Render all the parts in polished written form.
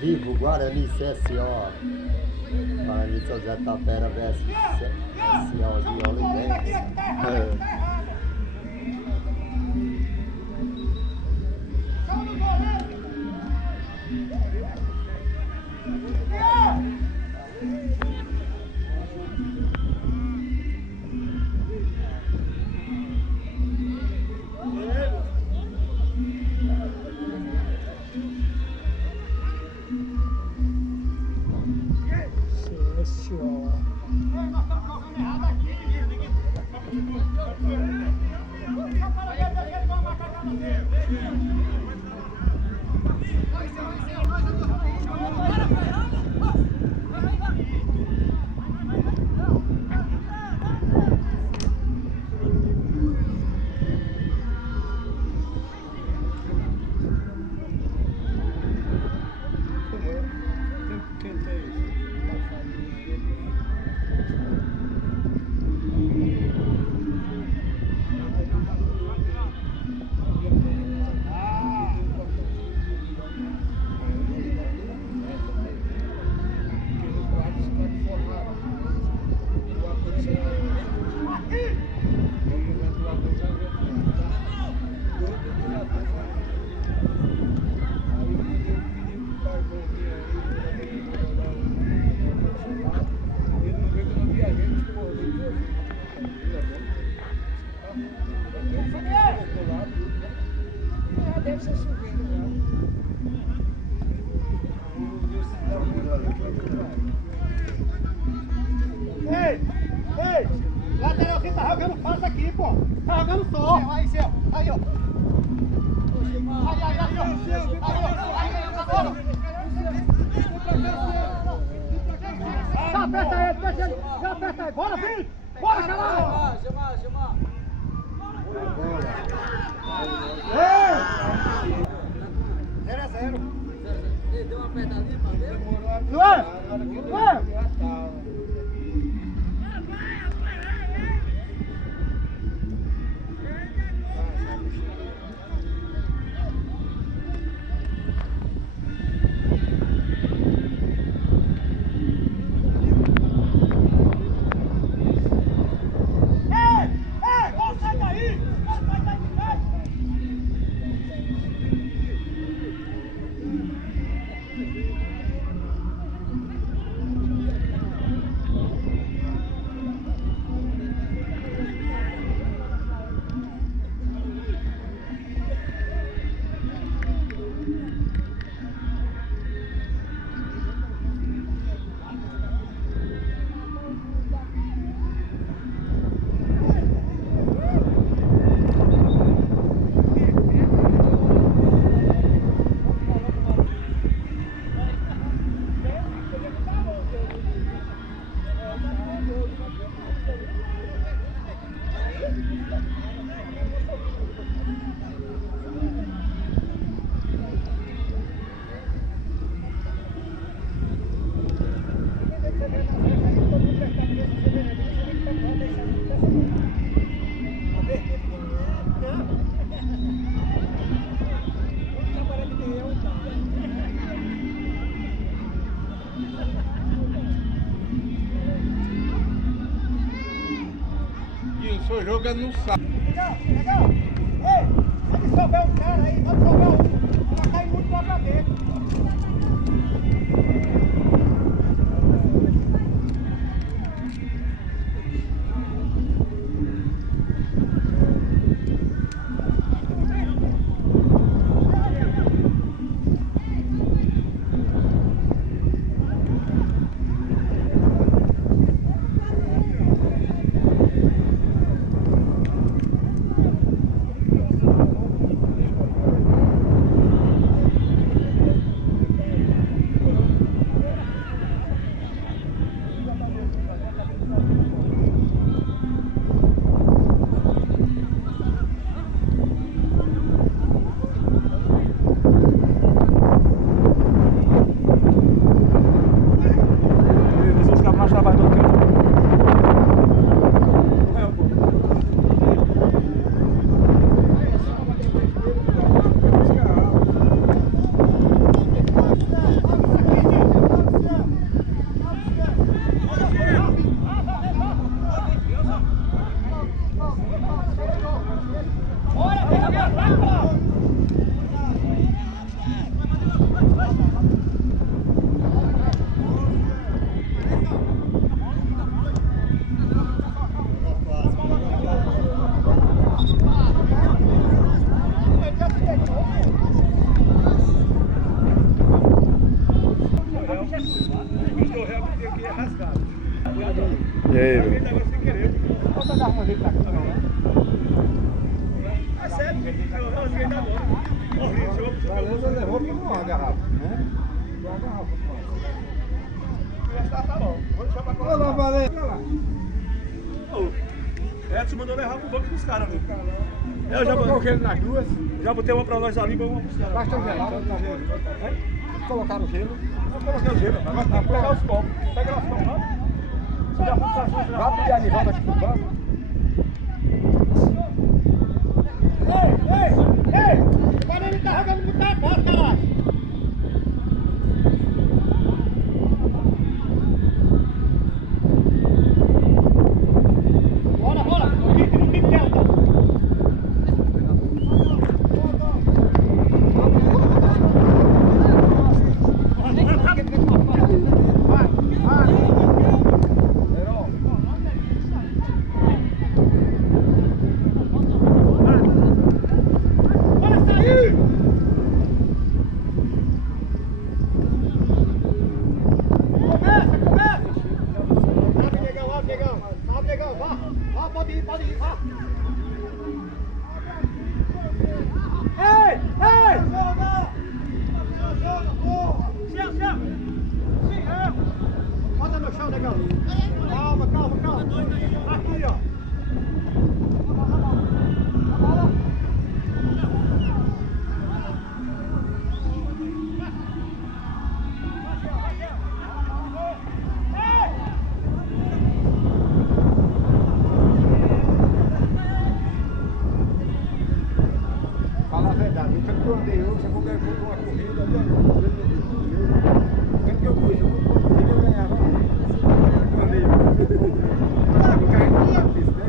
Vivo Guarani CSO. Guarani São José Tapera vs CSO de Olivença. Lateralzinho tá jogando fácil aqui, pô. Tá jogando só. Aí, Céu. Aí, ó. Aí, ó. Já aperta ele, já aperta ele. Bora, filho. Bora, caralho. Chama. Ei! 0-0. Deu uma apertadinha pra ver? Luan! Seu jogo é no sábado. Legal. Ei, pode salvar um cara aí, pode salvar um. Vai cair muito pra dentro. E aí, meu? Bota a garrafa dele pra aqui, não, né? É sério, eu rasguei da bola. Valeu, levou pra uma garrafa, né? Uma garrafa, Tá bom, vou deixar pra olha lá, valeu. Olha lá. Edson mandou levar pro banco dos caras, velho. Eu Já já, colocou ele nas duas. já botei uma pra nós ali e uma pros caras. Basta gelado, tá bom. Colocaram gelo. Eu coloquei o gelo, agora tem que pegar os copos. Pega os copos lá. Você já foi Vá pedir a Nivaldo aqui pro banco. Ei! Agora ele tá jogando muita bola, caralho! Bora, bora! No pique delta! Fala a verdade, o tempo que eu andei hoje, eu vou ganhar uma corrida ali, o tempo que eu fui, eu vou corrida eu ganhava. Eu andei hoje. O carro não tá difícil, né?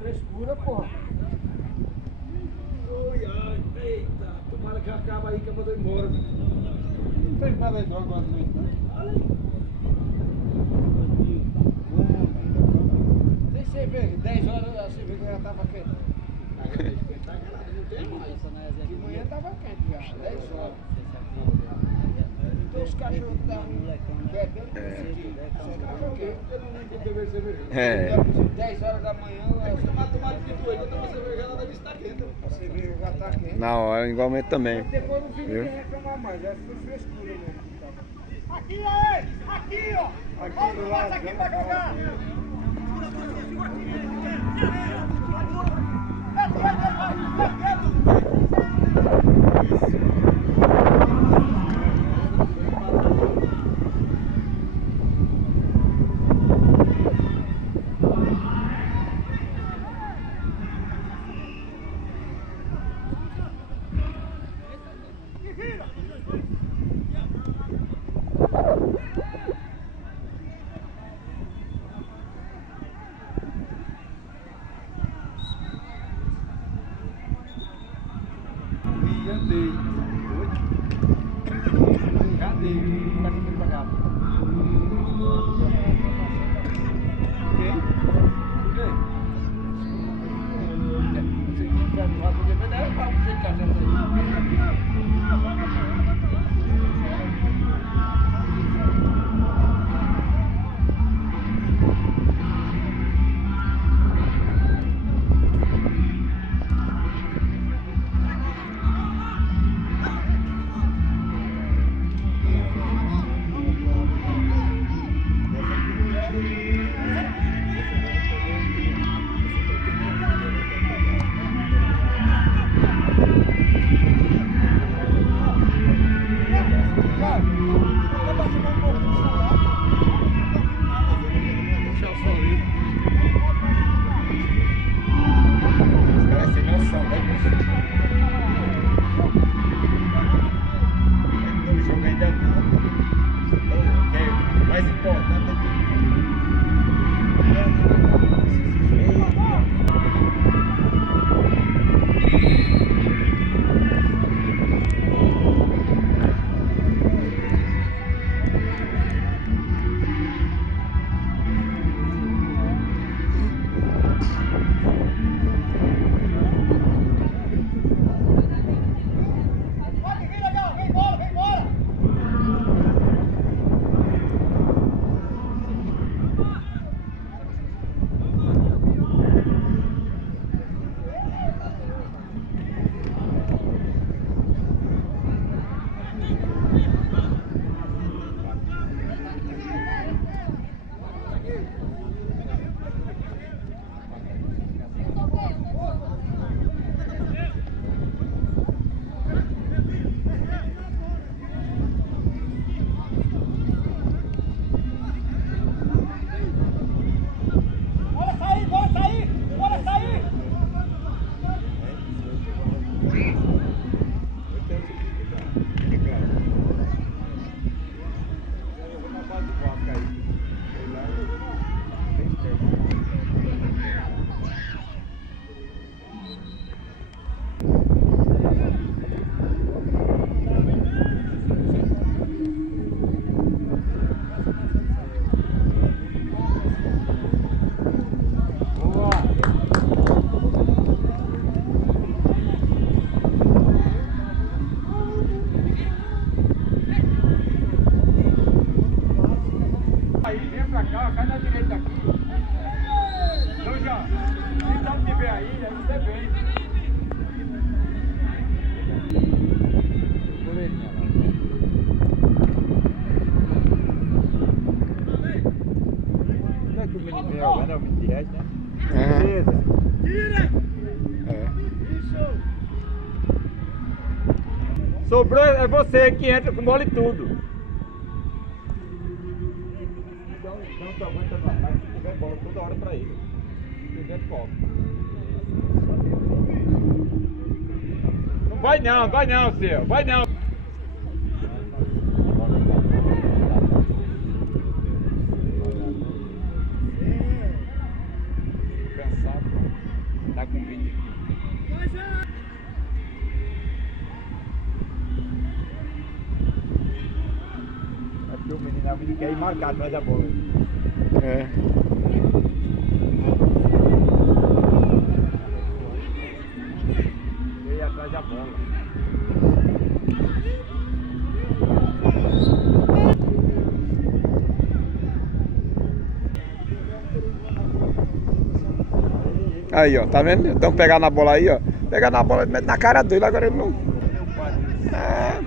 Frescura, porra. Eita, tomara que acaba aí que eu vou embora. Não tem nada de droga às vezes, né? Tem cerveja, 10 horas a cerveja já tava quente. De manhã tava quente já, 10 horas. Então os cachorros estavam bebendo por dia. Os cachorros quentes. Eu não lembro de beber cerveja. É. 10 horas da manhã, tomar de doido, eu tomo cerveja, ela deve estar quente. A cerveja já está quente. Na hora, igualmente também. Depois não vi Viu? ninguém reclamar mais, essa foi frescura mesmo. Aqui, aí! Aqui, ó! Aqui Olha do o lado, passo aqui né? pra jogar! pra cá, cai na direita aqui. Então já, se não tiver aí você vem. Não é que o menino é o menino de resto, né? Aham. Beleza. É. Sobrou é você que entra com bola e tudo. Então tu aguenta no ataque se tiver bola toda hora pra ele. Se tiver copo. Não vai não, seu. Vai não. Cansado, tá com 20 aqui. É porque o menino quer ir marcar atrás da bola. É. Quer ir atrás da bola. Aí, ó, tá vendo? Então pegar na bola aí, ó. Pegar na bola e mete na cara dele, agora ele não. É.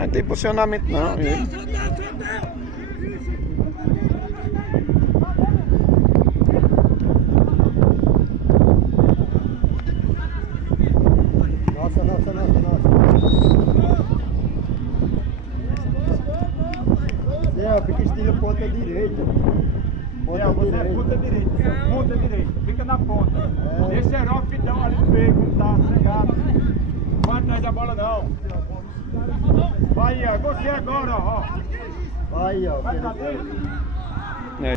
Não tem posicionamento não. Ele. Nossa. Zé, fica estilo ponta direita. Você é ponta direita, seu. Ponta direita. Fica na ponta. É. Deixa o Xerófitão ali no meio, como tá cegado. Não vai atrás da bola não. Vai aí, ó. Você agora, ó. Aí, ó. Vai pra dentro. É.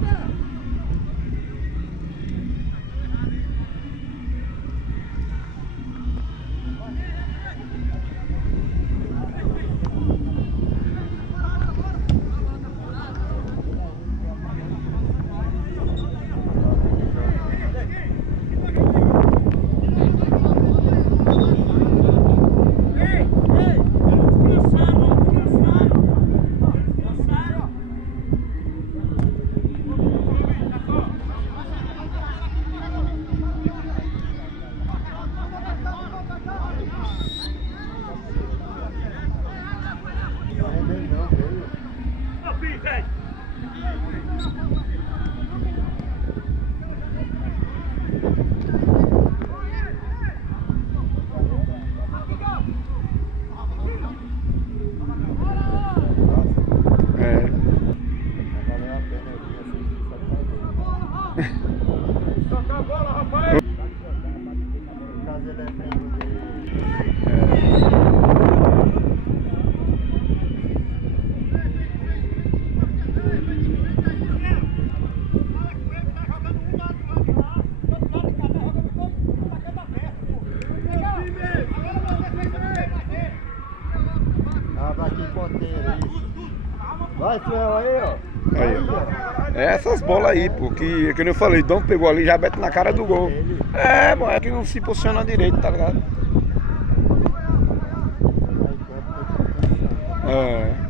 Toca a bola, rapaz. Caso ele é primo dele. Abre aqui ponteiro, isso. Vai, Suel, aí, ó. Aí, ó. É essas bolas aí, pô, que eu falei, Dom pegou ali e já bate na cara do gol. É, pô, é que não se posiciona direito, tá ligado? É.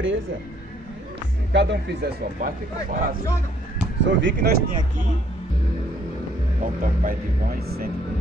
empresa. Se cada um fizer a sua parte, fica fácil. Só vi que nós tínhamos aqui, vamos tocar de vão e sempre